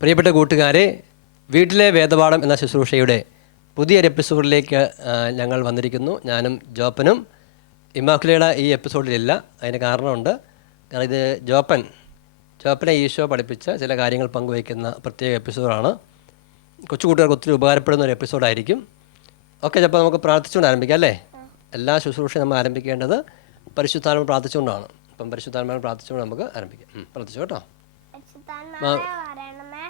പ്രിയപ്പെട്ട കൂട്ടുകാരെ വീട്ടിലെ വേദപാഠം എന്ന ശുശ്രൂഷയുടെ പുതിയൊരു എപ്പിസോഡിലേക്ക് ഞങ്ങൾ വന്നിരിക്കുന്നു. ഞാനും ജോപ്പനും. ഇമാക്കുലയുടെ ഈ എപ്പിസോഡിലില്ല. അതിന് കാരണമുണ്ട്. കാരണം ഇത് ജോപ്പൻ ജോപ്പനെ ഈശോ പഠിപ്പിച്ച ചില കാര്യങ്ങൾ പങ്കുവയ്ക്കുന്ന പ്രത്യേക എപ്പിസോഡാണ്. കൊച്ചു കൂട്ടുകാർക്ക് ഒത്തിരി ഉപകാരപ്പെടുന്ന ഒരു എപ്പിസോഡായിരിക്കും. ഓക്കെ ചിലപ്പോൾ നമുക്ക് പ്രാർത്ഥിച്ചുകൊണ്ട് ആരംഭിക്കാം അല്ലേ? എല്ലാ ശുശ്രൂഷയും നമ്മൾ ആരംഭിക്കേണ്ടത് പരിശുദ്ധാരം പ്രാർത്ഥിച്ചുകൊണ്ടാണ്. അപ്പം പരിശുദ്ധാത്മാവിനെ പ്രാർത്ഥിച്ചുകൊണ്ട് നമുക്ക് ആരംഭിക്കാം. പ്രാർത്ഥിച്ചു കേട്ടോ.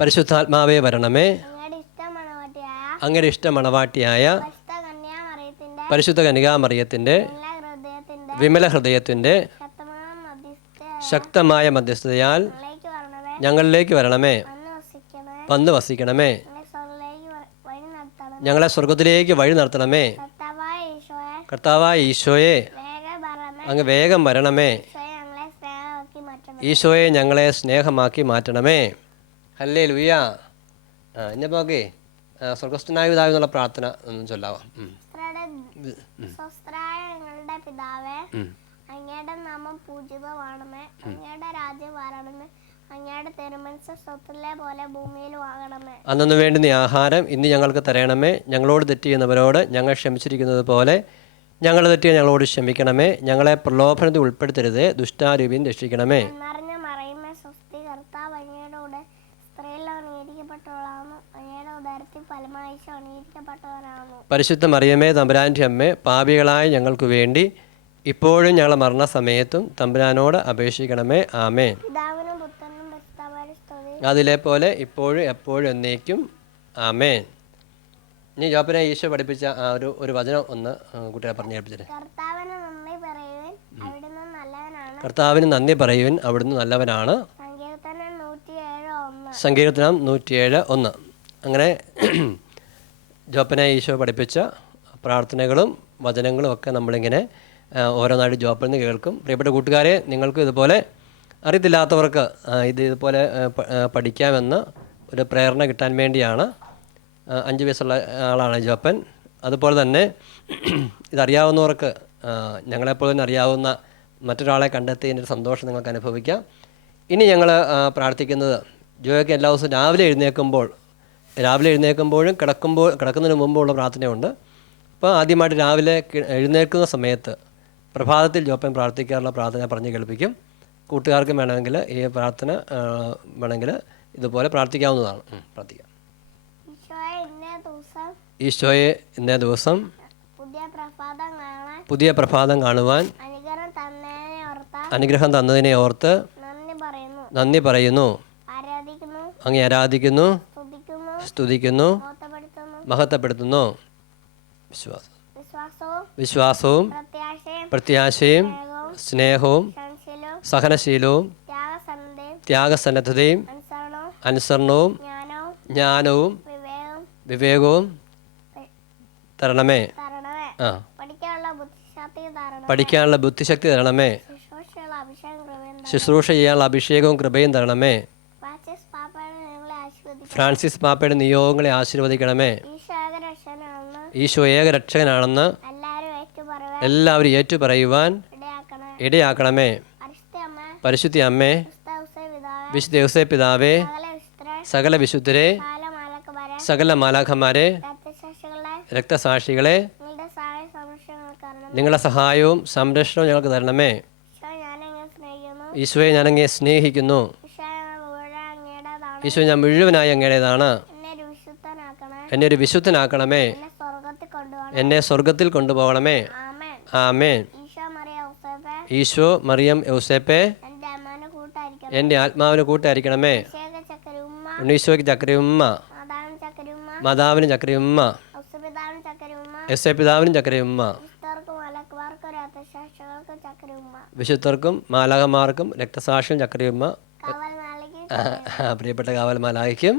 പരിശുദ്ധാത്മാവേ വരണമേ. അങ്ങയുടെ ഇഷ്ട മണവാട്ടിയായ പരിശുദ്ധ കനികാമറിയത്തിന്റെ വിമല ഹൃദയത്തിന്റെ ശക്തമായ മധ്യസ്ഥതയാൽ ഞങ്ങളിലേക്ക് വരണമേ. വന്ന് വസിക്കണമേ. ഞങ്ങളെ സ്വർഗത്തിലേക്ക് വഴി നടത്തണമേ. കർത്താവായ ഈശോയെ അങ്ങ് വേഗം വരണമേ. ഈശോയെ ഞങ്ങളെ സ്നേഹമാക്കി മാറ്റണമേ. അല്ലേ ലുയ്യ ആ എന്നെ പോകെ സ്വർഗസ്ഥനായ പിതാവ് എന്നുള്ള പ്രാർത്ഥന ഒന്നും ചൊല്ലാവാം. ഞങ്ങളുടെ പിതാവേ. അങ്ങയുടെ നാമം പൂജിതമാണമേ അങ്ങയുടെ രാജ്യം വരണമേ അങ്ങയുടെ തിരുമനസ് സ്വത്തിലെ പോലെ ഭൂമിയിൽ വാങ്ങണമേ. അന്നു വേണ്ടുന്ന ആഹാരം ഇന്ന് ഞങ്ങൾക്ക് തരണമേ. ഞങ്ങളോട് തെറ്റ് ചെയ്യുന്നവരോട് ഞങ്ങൾ ക്ഷമിച്ചിരിക്കുന്നത് പോലെ ഞങ്ങൾ തെറ്റിയ ഞങ്ങളോട് ക്ഷമിക്കണമേ. ഞങ്ങളെ പ്രലോഭനത്തിൽ ഉൾപ്പെടുത്തരുത്. ദുഷ്ടാരൂപിയും രക്ഷിക്കണമേ. എന്നറിഞ്ഞ മറയുമേ സ്വസ്തി കർത്താവ് അങ്ങയുടെ കൂടെ സ്ത്രീയിൽ അണിയിരിക്കപ്പെട്ടവളാണ് അങ്ങയുടെ ഉദരത്തിൽ ഫലമായിശ അണിയിരിക്കപ്പെട്ടവനാണ് പരിശുദ്ധ മറിയമേ തമ്പുരാന്റെ അമ്മേ പാപികളായ ഞങ്ങൾക്ക് വേണ്ടി ഇപ്പോഴും ഞങ്ങളെ മരണസമയത്തും തമ്പുരാനോട് അപേക്ഷിക്കണമേ. ആമേ പിതാവിനും പുത്രനും അതിലെ പോലെ ഇപ്പോഴും എപ്പോഴും എന്നേക്കും. ആമേൻ. ഇനി ജോപ്പനെ ഈശോ പഠിപ്പിച്ച ആ ഒരു ഒരു വചനം ഒന്ന് കുട്ടികളെ പറഞ്ഞു കേൾപ്പിച്ചിട്ട്. കർത്താവിന് നന്ദി പറയുവിൻ അവിടുന്ന് നല്ലവനാണ്. സങ്കീർത്തനം നൂറ്റിയേഴ് ഒന്ന്. അങ്ങനെ ജോപ്പനെ ഈശോ പഠിപ്പിച്ച പ്രാർത്ഥനകളും വചനങ്ങളും ഒക്കെ നമ്മളിങ്ങനെ ഓരോ ഓരോന്നായിട്ട് ജോപ്പിൽ നിന്ന് കേൾക്കും. പ്രിയപ്പെട്ട കൂട്ടുകാരെ നിങ്ങൾക്ക് ഇതുപോലെ അറിയത്തില്ലാത്തവർക്ക് ഇത് ഇതുപോലെ പഠിക്കാമെന്ന് ഒരു പ്രേരണ കിട്ടാൻ വേണ്ടിയാണ് അഞ്ച് വയസ്സുള്ള ആളാണ് ജോപ്പൻ. അതുപോലെ തന്നെ ഇതറിയാവുന്നവർക്ക് ഞങ്ങളെപ്പോലെ തന്നെ അറിയാവുന്ന മറ്റൊരാളെ കണ്ടെത്തിയതിന്റെ ഒരു സന്തോഷം നിങ്ങൾക്ക് അനുഭവിക്കാം. ഇനി ഞങ്ങൾ പ്രാർത്ഥിക്കുന്നത് ജോയ്ക്ക് എല്ലാ ദിവസവും രാവിലെ എഴുന്നേൽക്കുമ്പോൾ രാവിലെ എഴുന്നേൽക്കുമ്പോഴും കിടക്കുമ്പോൾ കിടക്കുന്നതിന് മുമ്പുള്ള പ്രാർത്ഥനയുണ്ട്. അപ്പോൾ ആദ്യമായിട്ട് രാവിലെ എഴുന്നേൽക്കുന്ന സമയത്ത് പ്രഭാതത്തിൽ ജോപ്പൻ പ്രാർത്ഥിക്കാറുള്ള പ്രാർത്ഥന പറഞ്ഞ് കേൾപ്പിക്കും. കൂട്ടുകാർക്കും വേണമെങ്കിൽ ഈ പ്രാർത്ഥന വേണമെങ്കിൽ ഇതുപോലെ പ്രാർത്ഥിക്കാവുന്നതാണ്. പ്രാർത്ഥിക്കാം. ഈശോയെ ഇന്നേ ദിവസം പുതിയ പ്രഭാതം കാണുവാൻ അനുഗ്രഹം തന്നതിനെ ഓർത്ത് നന്ദി പറയുന്നു. പറയുന്നു. ആരാധിക്കുന്നു. അങ്ങേ ആരാധിക്കുന്നു. സ്തുതിക്കുന്നു. മഹത്വപ്പെടുത്തുന്നു. വിശ്വാസം. വിശ്വാസവും പ്രത്യാശയും സ്നേഹവും സഹനശീലവും ത്യാഗസന്നദ്ധതയും അനുസരണവും ജ്ഞാനവും വിവേകവും തരണമേ. ആ. പഠിക്കാനുള്ള ബുദ്ധിശക്തി തരണമേ. ശുശ്രൂഷ ചെയ്യാനുള്ള അഭിഷേകവും കൃപയും തരണമേ. ഫ്രാൻസിസ് പാപ്പയുടെ നിയോഗങ്ങളെ ആശീർവദിക്കണമേ. ഈശോ ഏക രക്ഷകനാണെന്ന് എല്ലാവരും ഏറ്റുപറയുവാൻ ഇടയാക്കണേ ഇടയാക്കണമേ. പരിശുദ്ധ അമ്മ. വിശുദ്ധ ദേവസേ പിതാവേ. സകല വിശുദ്ധരെ. സകല മാലാഖമാരെ. രക്തസാക്ഷികളെ നിങ്ങളുടെ സഹായവും സംരക്ഷണവും ഞങ്ങൾക്ക് തരണമേ. ഈശോയെ ഞാൻ അങ്ങനെ സ്നേഹിക്കുന്നു. ഈശോ ഞാൻ മുഴുവനായി അങ്ങേടേതാണ് എന്നെ ഒരു വിശുദ്ധനാക്കണമേ. എന്നെ സ്വർഗത്തിൽ കൊണ്ടുപോകണമേ. ആമേ ഈശോ മറിയ യൗസേപ്പെ എന്റെ ആത്മാവിന് കൂട്ടായിരിക്കണമേ. ഉണ്ണീശോയ്ക്ക് ചക്രയുമ്മ. മാതാവിന് ചക്രയുമ്മ. എസ് എ പിതാവിനും ചക്രയുമ്മ. വിശുദ്ധർക്കും മാലാകന്മാർക്കും രക്തസാക്ഷിയും ചക്രയുമ്മ. പ്രിയപ്പെട്ട കാവൽ മാലാഖയ്ക്കും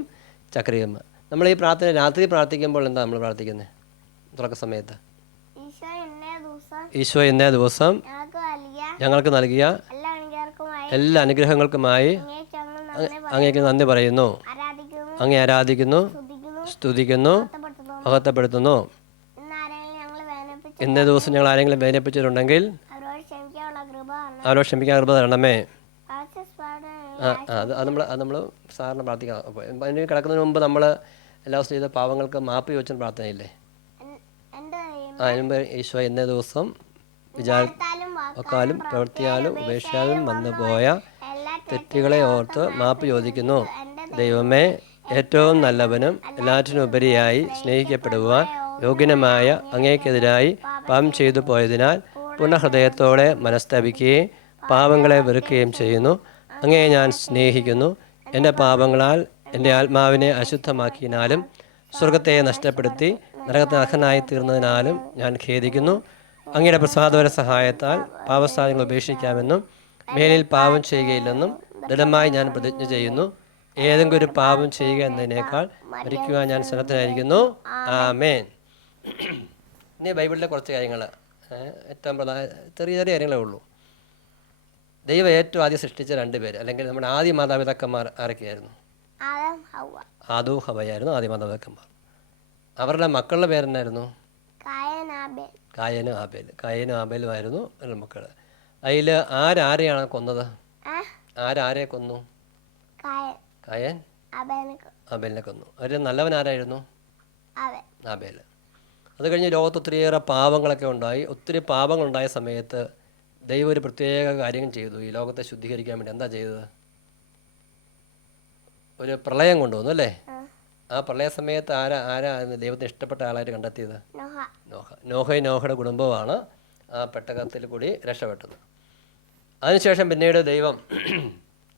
ചക്രയുമ്മ. നമ്മൾ ഈ പ്രാർത്ഥന രാത്രി പ്രാർത്ഥിക്കുമ്പോൾ എന്താ നമ്മൾ പ്രാർത്ഥിക്കുന്നത് തുറക്ക സമയത്ത്. ഈശോ ഇന്നേ ദിവസം ഞങ്ങൾക്ക് നൽകിയ എല്ലാ അനുഗ്രഹങ്ങൾക്കുമായി അങ്ങേക്ക് നന്ദി പറയുന്നു. അങ്ങേ ആരാധിക്കുന്നു സ്തുതിക്കുന്നു മഹത്വപ്പെടുത്തുന്നു മഹത്വപ്പെടുത്തുന്നു ഇന്ന് ആരെങ്കിലും ഞങ്ങൾ വേദനിപ്പിച്ച് ഇന്നേ ദിവസം ഞങ്ങൾ ആരെങ്കിലും വേദനിപ്പിച്ചിട്ടുണ്ടെങ്കിൽ അവരോട് ക്ഷമിക്കാൻ കൃപ തരണമേ ആ അത് അത് നമ്മൾ അത് നമ്മൾ സാറിന് പ്രാർത്ഥിക്കാം. അപ്പോൾ അതിന് കിടക്കുന്നതിന് മുമ്പ് നമ്മൾ എല്ലാ ദിവസവും ചെയ്ത പാവങ്ങൾക്ക് മാപ്പ് ചോദിച്ച പ്രാർത്ഥനയില്ലേ? ആ അതിന് മുമ്പ് ഈശോ ഇന്നേ ദിവസം വിചാര ഒക്കാലും വക്കാലും പ്രവൃത്തിയാലും ഉപേക്ഷയാലും വന്നുപോയ തെറ്റുകളെ ഓർത്ത് മാപ്പ് ചോദിക്കുന്നു. ദൈവമേ ഏറ്റവും നല്ലവനും എല്ലാറ്റിനുപരിയായി സ്നേഹിക്കപ്പെടുവാൻ യോഗ്യനുമായ അങ്ങേക്കെതിരായി പാപം ചെയ്തു പോയതിനാൽ പൂർണഹൃദയത്തോടെ മനസ്തപിക്കുകയും പാപങ്ങളെ വെറുക്കുകയും ചെയ്യുന്നു. അങ്ങയെ ഞാൻ സ്നേഹിക്കുന്നു. എന്റെ പാപങ്ങളാൽ എന്റെ ആത്മാവിനെ അശുദ്ധമാക്കിയതിനാലും സ്വർഗത്തെ നഷ്ടപ്പെടുത്തി നരകത്തിന് അർഹനായി തീർന്നതിനാലും ഞാൻ ഖേദിക്കുന്നു. അങ്ങയുടെ പ്രസാദപര സഹായത്താൽ പാപസ്ഥാനങ്ങൾ ഉപേക്ഷിക്കാമെന്നും മേലിൽ പാപം ചെയ്യുകയില്ലെന്നും ദൃഢമായി ഞാൻ പ്രതിജ്ഞ ചെയ്യുന്നു. ഏതെങ്കിലും ഒരു പാപം ചെയ്യുക എന്നതിനേക്കാൾ മരിക്കുവാൻ ഞാൻ സന്നദ്ധനായിരിക്കുന്നു. ആമേൻ. ഇനി ബൈബിളിലെ കുറച്ച് കാര്യങ്ങൾ ഏറ്റവും പ്രധാന ചെറിയ ചെറിയ കാര്യങ്ങളേ ഉള്ളൂ. ദൈവം ഏറ്റവും ആദ്യം സൃഷ്ടിച്ച രണ്ട് പേര്. അല്ലെങ്കിൽ നമ്മുടെ ആദ്യ മാതാപിതാക്കന്മാർ ആരൊക്കെയായിരുന്നു? ആദം ഹൗവ ആദു ഹവയായിരുന്നു ആദ്യ മാതാപിതാക്കന്മാർ. അവരുടെ മക്കളുടെ പേരെന്നായിരുന്നു? കായനും ആബേൽ. കായനും ആബേലുമായിരുന്നു അവരുടെ മക്കൾ അതിൽ ആരാരെയാണ് കൊന്നത്? ആരാരെ കൊന്നു? കായൻ. ആബേലിനെ കൊന്നു. അവർ നല്ലവൻ ആരായിരുന്നു ആബേൽ. അത് കഴിഞ്ഞ് ലോകത്ത് ഒത്തിരിയേറെ പാവങ്ങളൊക്കെ ഉണ്ടായി. ഒത്തിരി പാപങ്ങളുണ്ടായ സമയത്ത് ദൈവം ഒരു പ്രത്യേക കാര്യം ചെയ്തു. ഈ ലോകത്തെ ശുദ്ധീകരിക്കാൻ വേണ്ടി എന്താ ചെയ്തത്? ഒരു പ്രളയം കൊണ്ടുവന്നു അല്ലേ? ആ. പ്രളയ സമയത്ത് ആരാ ആരാ ദൈവത്തിന് ഇഷ്ടപ്പെട്ട ആളായിട്ട് കണ്ടെത്തിയത്? നോഹ. നോഹ. നോഹയും നോഹയുടെ കുടുംബമാണ് ആ പെട്ടകത്തിൽ കൂടി രക്ഷപ്പെട്ടത്. അതിനുശേഷം പിന്നീട് ദൈവം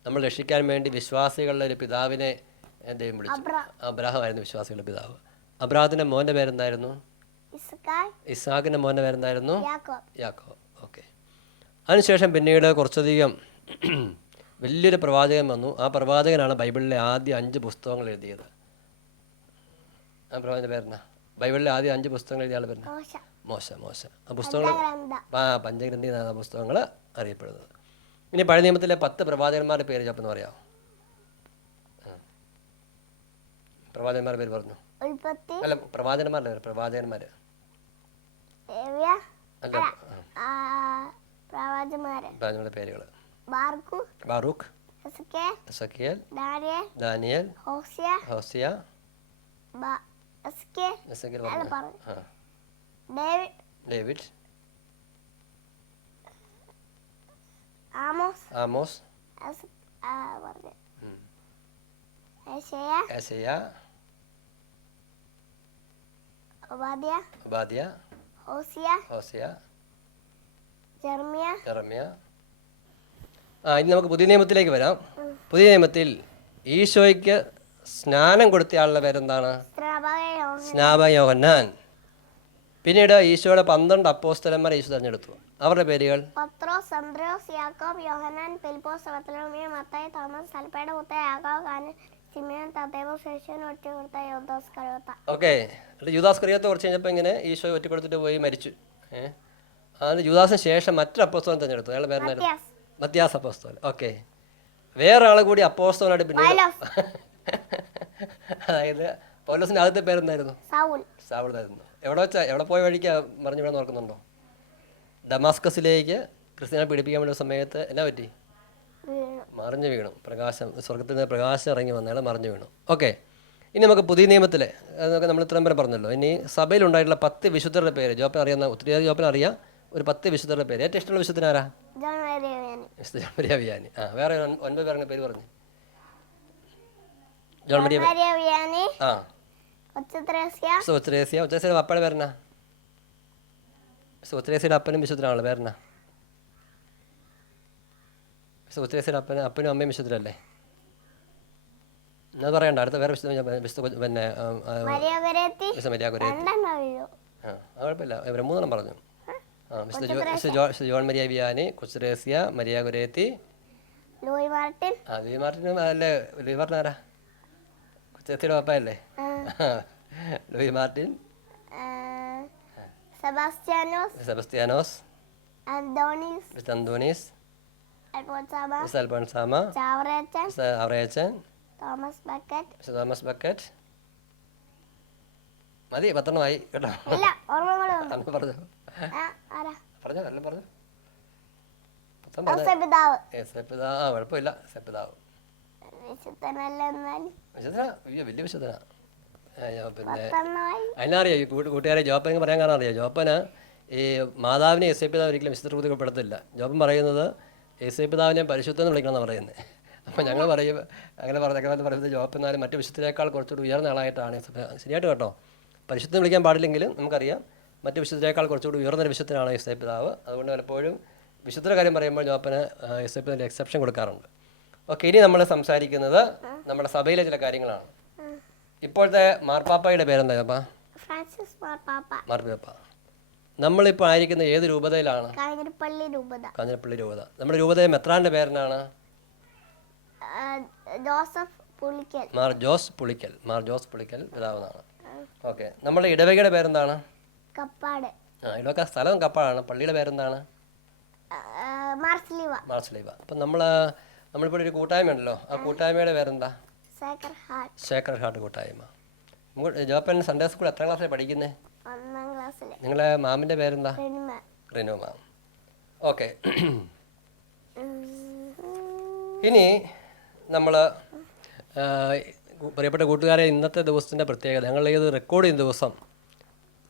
നമ്മൾ രക്ഷിക്കാൻ വേണ്ടി വിശ്വാസികളുടെ ഒരു പിതാവിനെ ദൈവം വിളിച്ചു. അബ്രാം. അബ്രാഹമായിരുന്നു വിശ്വാസികളുടെ പിതാവ്. അബ്രാഹത്തിന്റെ മോന്റെ പേരെന്തായിരുന്നു? ഇസ്കാർ മോനെ വരുന്നായിരുന്നു പേരെന്തായിരുന്നു? യാക്കോബ്. യാക്കോ ഓക്കെ. അതിനുശേഷം പിന്നീട് കുറച്ചധികം വലിയൊരു പ്രവാചകൻ വന്നു. ആ പ്രവാചകനാണ് ബൈബിളിലെ ആദ്യ അഞ്ച് പുസ്തകങ്ങൾ എഴുതിയത്. ആ പ്രവാചകന്റെ പേരെന്നാ ബൈബിളിലെ ആദ്യ അഞ്ച് പുസ്തകങ്ങൾ എഴുതിയ ആളുടെ പേരെന്നാ മോശ. മോശ ആ പുസ്തകങ്ങൾ ആ പഞ്ചഗ്രന്ഥി എന്നാണ് ആ പുസ്തകങ്ങൾ അറിയപ്പെടുന്നത്. ഇനി പഴയ നിയമത്തിലെ പത്ത് പ്രവാചകന്മാരുടെ പേര് ചപ്പെന്ന് പറയാമോ. പ്രവാചകന്മാരുടെ പേര് പറഞ്ഞു. അല്ല പ്രവാചകന്മാരുടെ പേര് പ്രവാചകന്മാർ ദേവ്യ അല്ല ആ, ആ, പ്രവാചകന്മാര് പ്രവാചകന്മാരുടെ പേരുകൾ Baruch Ezekiel Daniel Daniel Hosea Hosea Ezekiel David. Amos. Amos. ഏശയ Obadiah ബാദ്യ ഹോസിയ ഓസിയാ. ജർമിയ. ജർമിയ. ആ ഇനി നമുക്ക് പുതിയ നിയമത്തിലേക്ക് വരാം. പുതിയ നിയമത്തിൽ ഈശോയ്ക്ക് സ്നാനം കൊടുത്ത ആളുടെ പേരെന്താണ്? സ്നാപയോഹന്നാൻ സ്നാപ യോഹന്നാൻ പിന്നീട് ഈശോയുടെ പന്ത്രണ്ട് അപ്പോസ്തലന്മാരെ ഈശോ തിരഞ്ഞെടുത്തു. അവരുടെ പേരുകൾ? പത്രോസ് യാക്കോബ് യോഹനാൻ ഫിലിപ്പോസ് ബത്തലോമിയ മത്തായി തോമസ് സൽപ്പയുടെ യാക്കോബ് സിമിയൻ തത്തേവോ ശേഷൻ ഒറ്റ കൊടുത്ത യോദോസ് കരോത്ത ഓക്കെ എന്നിട്ട് യുദാസ് കറിയാത്ത കുറച്ച് കഴിഞ്ഞപ്പോൾ ഇങ്ങനെ ഈശോ ഒറ്റപ്പെടുത്തിട്ട് പോയി മരിച്ചു. ഏഹ് അതിന് യുദാസിന് ശേഷം മറ്റൊരു അപ്പോസ്തലൻ തിരഞ്ഞെടുത്തു. അയാൾ മത്തിയാസ് മത്യാസ്. അപ്പോസ്തോലൻ. ഓക്കെ വേറെ ആൾ കൂടി അപ്പോസ്തോലായിട്ട് പിന്നെ പൗലോസ്. അതായത് പോലീസിന്റെ ആദ്യത്തെ പേരെന്തായിരുന്നു? സൗൽ സാവിളായിരുന്നു എവിടെ വെച്ചാ എവിടെ പോയ വഴിക്കാ മറിഞ്ഞു വീഴാൻ നോക്കുന്നുണ്ടോ ഡമാസ്കസിലേക്ക് ക്രിസ്ത്യാനെ പീഡിപ്പിക്കാൻ വേണ്ടി സമയത്ത് എന്നാ പറ്റി? മറിഞ്ഞു വീണു. പ്രകാശം സ്വർഗത്തിൽ നിന്ന് പ്രകാശം ഇറങ്ങി വന്നയാൾ മറിഞ്ഞു വീണു. ഓക്കെ ഇനി നമുക്ക് പുതിയ നിയമത്തിലെ അതൊക്കെ നമ്മൾ ഇത്രയും പേരെ പറഞ്ഞല്ലോ. ഇനി സഭയിലുണ്ടായിട്ടുള്ള പത്ത് വിശുദ്ധരുടെ പേര് ജോപ്പൻ അറിയാവുന്ന ഒത്തിരി ജോപ്പൻ അറിയാം ഒരു പത്ത് വിശുദ്ധരുടെ പേര്. ഏറ്റവും ഇഷ്ടമുള്ള വിശുദ്ധനാരാ ജോൺ മരിയ വിയാനി. ആ വേറെ ഒൻപത് പേരുടെ പേര് പറഞ്ഞു. ജോൺ മരിയ ആ. ഉച്ചേസിയുടെ അപ്പയുടെ പേരെന്നാ? സുത്രേസിയുടെ അപ്പനും വിശുദ്ധനാണല്ലോ പേരെന്നാ? സുത്രേസിയുടെ അപ്പനും അപ്പനും അമ്മയും വിശുദ്ധരല്ലേ എന്നാ പറയണ്ട. അടുത്ത വേറെ വിശുദ്ധ പിന്നെ ആ, കുഴപ്പമില്ല. ഇവരെ മൂന്നെണ്ണം പറഞ്ഞു. ആ? വിശുദ്ധ ജോ വിശുദ്ധ ജോ വിശുദ്ധ John Maria Vianney Kochuresya Maria ഗുരേത്തി. Louis Martin. ആ ലൂയി മാർട്ടിനും അല്ലേ? ലൂയി മാർട്ടിൻ ആരാ? കൊച്ചുരേത്തിയുടെ പപ്പയല്ലേ? Louis Martin. സെബാസ്റ്റിയാനോസ്. സെബാസ്റ്റ്യാനോസ്. അന്തോണീസ്. അന്തോണീസ്. അൽഫോൻസാമ അൽഫോൻസാമ ചാവറേച്ചൻ വിശുദ്ധ അവറയച്ചൻ തോമസ് ബക്കറ്റ്. വിശുദ്ധ തോമസ് ബക്കറ്റ്. മതി പത്തെണ്ണമായി കേട്ടോ. അന്ന് പറഞ്ഞു. പറഞ്ഞോ എല്ലാം പറഞ്ഞു. ആ കുഴപ്പമില്ല. സെപ്പിതാവ് അയ്യോ വലിയ വിശുദ്ധന. പിന്നെ അതിനറിയാം ഈ കൂട്ടുകാരെ ജോപ്പൻ പറയാൻ കാരണം അറിയാം? ജോപ്പന് ഈ മാതാവിനെ എസ് ഐ പിതാവ് ഒരിക്കലും വിശുദ്ധ രൂപത്തിൽപ്പെടുത്തില്ല ജോപ്പൻ പറയുന്നത് ഐ പിതാവിനെ പരിശുദ്ധം എന്ന് വിളിക്കണം എന്ന് പറയുന്നത്. അപ്പോൾ ഞങ്ങൾ പറയും അങ്ങനെ പറഞ്ഞ പറയുന്നത് ജോപ്പെന്നാലും മറ്റു വിശുദ്ധരേക്കാൾ കുറച്ചുകൂടി ഉയർന്ന ആളായിട്ടാണ് യേശു ശരിയായിട്ട് കേട്ടോ? പരിശുദ്ധം വിളിക്കാൻ പാടില്ലെങ്കിലും നമുക്കറിയാം മറ്റു വിശുദ്ധരേക്കാൾ കുറച്ചുകൂടി ഉയർന്നൊരു വിശുദ്ധനാണ് യേശു പിതാവ്. അതുകൊണ്ട് പലപ്പോഴും വിശുദ്ധരുടെ കാര്യം പറയുമ്പോൾ ജോപ്പന് യേശു പിതാവിന്റെ എക്സെപ്ഷൻ കൊടുക്കാറുണ്ട്. ഓക്കെ ഇനി നമ്മൾ സംസാരിക്കുന്നത് നമ്മുടെ സഭയിലെ ചില കാര്യങ്ങളാണ്. ഇപ്പോഴത്തെ മാർപ്പാപ്പയുടെ പേരെന്താ മാർപ്പാപ്പ. മാർപ്പാപ്പ. നമ്മളിപ്പോൾ ആയിരിക്കുന്ന ഏത് രൂപതയിലാണ്? കാഞ്ഞിരപ്പള്ളി രൂപത. കാഞ്ഞിരപ്പള്ളി രൂപത. നമ്മുടെ രൂപതയെ എത്രാന്റെ പേരനാണ് ജോസഫ് പുളിക്കൽ. മാർ ജോസ് പുളിക്കൽ. മാർ ജോസ് പുളിക്കൽ പിതാവെന്നാണ്. ഓക്കെ. നമ്മുടെ ഇടവകയുടെ പേരെന്താണ്? കപ്പാട്. ആ ഇടവക സ്ഥലം കപ്പാടാണ്. പള്ളിയുടെ പേരെന്താണ്? മാർസ്ലീവ. മാർസ്ലീവ. അപ്പം നമ്മൾ നമ്മളിപ്പോൾ ഒരു കൂട്ടായ്മ ഉണ്ടല്ലോ ആ. കൂട്ടായ്മയുടെ പേരെന്താ? സേക്കർ ഹാർട്ട്. ശേഖർ ഹാർട്ട് കൂട്ടായ്മ. ജോപ്പൻ സൺഡേ സ്കൂൾ എത്ര ക്ലാസ്സിലാണ് പഠിക്കുന്നത് ക്ലാസ്സിലെ നിങ്ങളെ മാമിന്റെ പേരെന്താ? Rinu ma'am okay. ഇനി നമ്മൾ പ്രിയപ്പെട്ട കൂട്ടുകാരെ ഇന്നത്തെ ദിവസത്തിന്റെ പ്രത്യേകത. ഞങ്ങൾ ഇത് റെക്കോർഡ് ചെയ്യുന്ന ദിവസം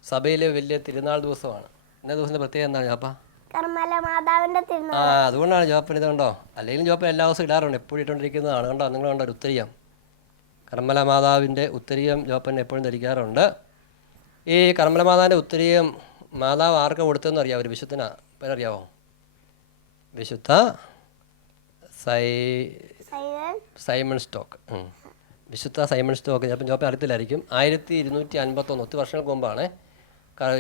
സഭയിലെ വലിയ തിരുനാൾ ദിവസമാണ്. ഇന്നത്തെ ദിവസത്തിന്റെ പ്രത്യേകത എന്താണ് ജോപ്പ? ആ അതുകൊണ്ടാണ് ജോപ്പൻ ഇത് കണ്ടോ? അല്ലെങ്കിലും ജോപ്പൻ എല്ലാ ദിവസവും ഇടാറുണ്ട്. എപ്പോഴും ഇട്ടുകൊണ്ടിരിക്കുന്നതാണ്. കണ്ടോ? നിങ്ങൾ കണ്ടോ ഒരു ഉത്തരീയം. കർമ്മല മാതാവിന്റെ ഉത്തരീയം ജോപ്പൻ എപ്പോഴും ധരിക്കാറുണ്ട്. ഈ കർമ്മല മാതാവിന്റെ ഉത്തരീയം മാതാവ് ആർക്ക് കൊടുത്തതെന്ന് അറിയാമോ ഒരു വിശുദ്ധനാ. പേരറിയാവോ? വിശുദ്ധ സൈ സൈമൺ. സ്റ്റോക്ക്. വിശുദ്ധ സൈമൺ സ്റ്റോക്ക് ചിലപ്പം ജോപ്പൻ അറിയത്തില്ലായിരിക്കും. ആയിരത്തി ഇരുന്നൂറ്റി അൻപത്തൊന്ന് ഒത്തിരി വർഷങ്ങൾക്ക് മുമ്പാണ്.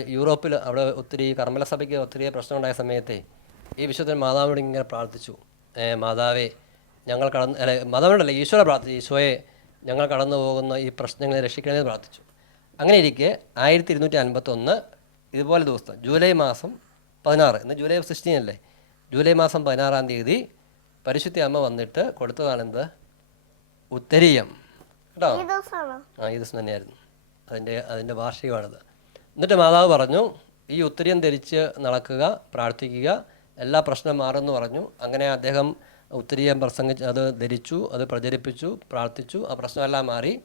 യൂറോപ്പിൽ അവിടെ ഒത്തിരി കർമ്മല സഭയ്ക്ക് ഒത്തിരി പ്രശ്നം ഉണ്ടായ സമയത്തെ ഈ വിശുദ്ധൻ മാതാവിനോട് ഇങ്ങനെ പ്രാർത്ഥിച്ചു. ഏ, മാതാവേ ഞങ്ങൾ കടന്ന് അല്ല മാതാവിനോടല്ല ഈശോയെ പ്രാർത്ഥിച്ചു. ഈശോയെ ഞങ്ങൾ കടന്നു പോകുന്ന ഈ പ്രശ്നങ്ങളെ രക്ഷിക്കണമെന്ന് പ്രാർത്ഥിച്ചു. അങ്ങനെ ഇരിക്കെ ആയിരത്തി ഇരുന്നൂറ്റി അൻപത്തൊന്ന് ഇതുപോലെ ദിവസം ജൂലൈ മാസം പതിനാറ് ഇന്ന് ജൂലൈ സിക്സ്റ്റീൻ അല്ലേ? ജൂലൈ മാസം പതിനാറാം തീയതി പരിശുദ്ധി അമ്മ വന്നിട്ട് കൊടുത്തതാണെന്ത് ഉത്തരീയം. കേട്ടോ? ആ ഈ ദിവസം തന്നെയായിരുന്നു. അതിന്റെ അതിന്റെ വാർഷികമാണിത്. എന്നിട്ട് മാതാവ് പറഞ്ഞു ഈ ഉത്തരീയം ധരിച്ച് നടക്കുക പ്രാർത്ഥിക്കുക എല്ലാ പ്രശ്നം മാറുമെന്ന് പറഞ്ഞു. അങ്ങനെ അദ്ദേഹം ഉത്തരീയം പ്രസംഗിച്ച് അത് ധരിച്ചു അത് പ്രചരിപ്പിച്ചു പ്രാർത്ഥിച്ചു ആ പ്രശ്നമെല്ലാം മാറി.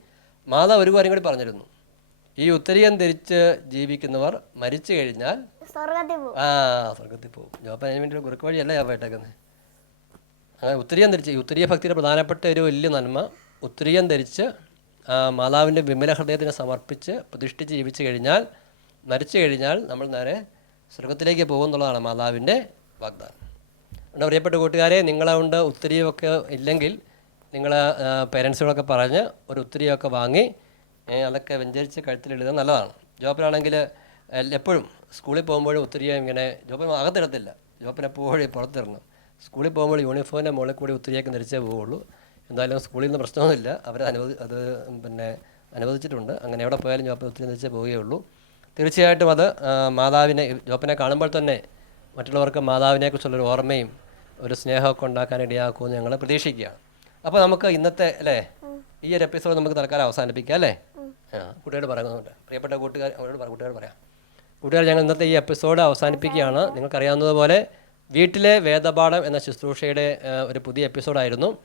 മാതാവ് ഒരു കാര്യം കൂടി പറഞ്ഞിരുന്നു. ഈ ഉത്തരീയം ധരിച്ച് ജീവിക്കുന്നവർ മരിച്ചു കഴിഞ്ഞാൽ ആ സ്വർഗത്തിൽ പോകും. ജോപ്പൻ അതിന് വേണ്ടി കുറുക്ക് വഴിയല്ല ഞാൻ പോയിട്ടേക്കുന്നത് അങ്ങനെ ഉത്തരീയം ധരിച്ച് ഈ ഉത്തരീയ ഭക്തിയുടെ പ്രധാനപ്പെട്ട ഒരു വലിയ നന്മ ഉത്തരീയം ധരിച്ച് മാതാവിന്റെ വിമല ഹൃദയത്തിന് സമർപ്പിച്ച് പ്രതിഷ്ഠിച്ച് ജീവിച്ചു കഴിഞ്ഞാൽ മരിച്ചു കഴിഞ്ഞാൽ നമ്മൾ നേരെ സ്വർഗത്തിലേക്ക് പോകുമെന്നുള്ളതാണ് മാതാവിന്റെ വാഗ്ദാനം. എന്റെ പ്രിയപ്പെട്ട കൂട്ടുകാരെ നിങ്ങളുണ്ട് ഉത്തരീയമൊക്കെ ഇല്ലെങ്കിൽ നിങ്ങൾ പേരൻസുകളൊക്കെ പറഞ്ഞ് ഒരു ഉത്തരീയമൊക്കെ വാങ്ങി അതൊക്കെ വെഞ്ചരിച്ച് കഴുത്തിലെഴുതാൻ നല്ലതാണ്. ജോപ്പനാണെങ്കിൽ എപ്പോഴും സ്കൂളിൽ പോകുമ്പോഴും ഒത്തിരി ഇങ്ങനെ ജോപ്പൻ അകത്തിടത്തില്ല. ജോപ്പൻ എപ്പോഴും പുറത്തിറങ്ങും. സ്കൂളിൽ പോകുമ്പോൾ യൂണിഫോമിന്റെ മുകളിൽ കൂടി ഒത്തിരിയൊക്കെ ധരിച്ചേ പോവുള്ളൂ. എന്തായാലും സ്കൂളിൽ നിന്ന് പ്രശ്നമൊന്നുമില്ല. അവർ അനുവദി അത് പിന്നെ അനുവദിച്ചിട്ടുണ്ട്. അങ്ങനെ എവിടെ പോയാലും ജോപ്പൻ ഒത്തിരി ധരിച്ചേ പോവുകയുള്ളൂ തീർച്ചയായിട്ടും അത് മാതാവിനെ ജോപ്പനെ കാണുമ്പോൾ തന്നെ മറ്റുള്ളവർക്ക് മാതാവിനെക്കുറിച്ചുള്ളൊരു ഓർമ്മയും ഒരു സ്നേഹമൊക്കെ ഉണ്ടാക്കാൻ ഇടയാക്കുമെന്ന് ഞങ്ങൾ പ്രതീക്ഷിക്കുകയാണ്. അപ്പോൾ നമുക്ക് ഇന്നത്തെ അല്ലേ? ഈ ഒരു എപ്പിസോഡ് നമുക്ക് തൽക്കാലം അവസാനിപ്പിക്കാം അല്ലേ? ആ കുട്ടിയോട് പറയുന്നുണ്ട്. പ്രിയപ്പെട്ട കൂട്ടുകാർ അവരോട് കൂട്ടുകാർ പറയാം. കൂട്ടുകാർ ഞങ്ങൾ ഇന്നത്തെ ഈ എപ്പിസോഡ് അവസാനിപ്പിക്കുകയാണ്. നിങ്ങൾക്കറിയാവുന്നതുപോലെ വീട്ടിലെ വേദപാഠം എന്ന ശുശ്രൂഷയുടെ ഒരു പുതിയ എപ്പിസോഡായിരുന്നു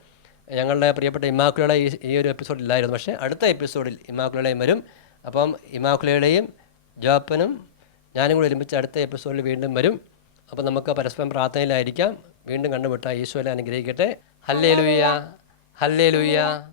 ഞങ്ങളുടെ പ്രിയപ്പെട്ട ഇമാക്കുലയുടെ ഈ ഈ ഒരു എപ്പിസോഡ് ഇല്ലായിരുന്നു. പക്ഷേ അടുത്ത എപ്പിസോഡിൽ ഇമാക്കുലയുടെയും വരും. അപ്പം ഇമാക്കുലയുടെയും ജോപ്പനും ഞാനും കൂടി ഒരുമിച്ച് അടുത്ത എപ്പിസോഡിൽ വീണ്ടും വരും. അപ്പം നമുക്ക് പരസ്പരം പ്രാർത്ഥനയിലായിരിക്കാം. വീണ്ടും കണ്ടുമുട്ടാം ഈശോലെ അനുഗ്രഹിക്കട്ടെ. ഹല്ലേ ലുയ്യ ഹല്ലേ ലുയ്യ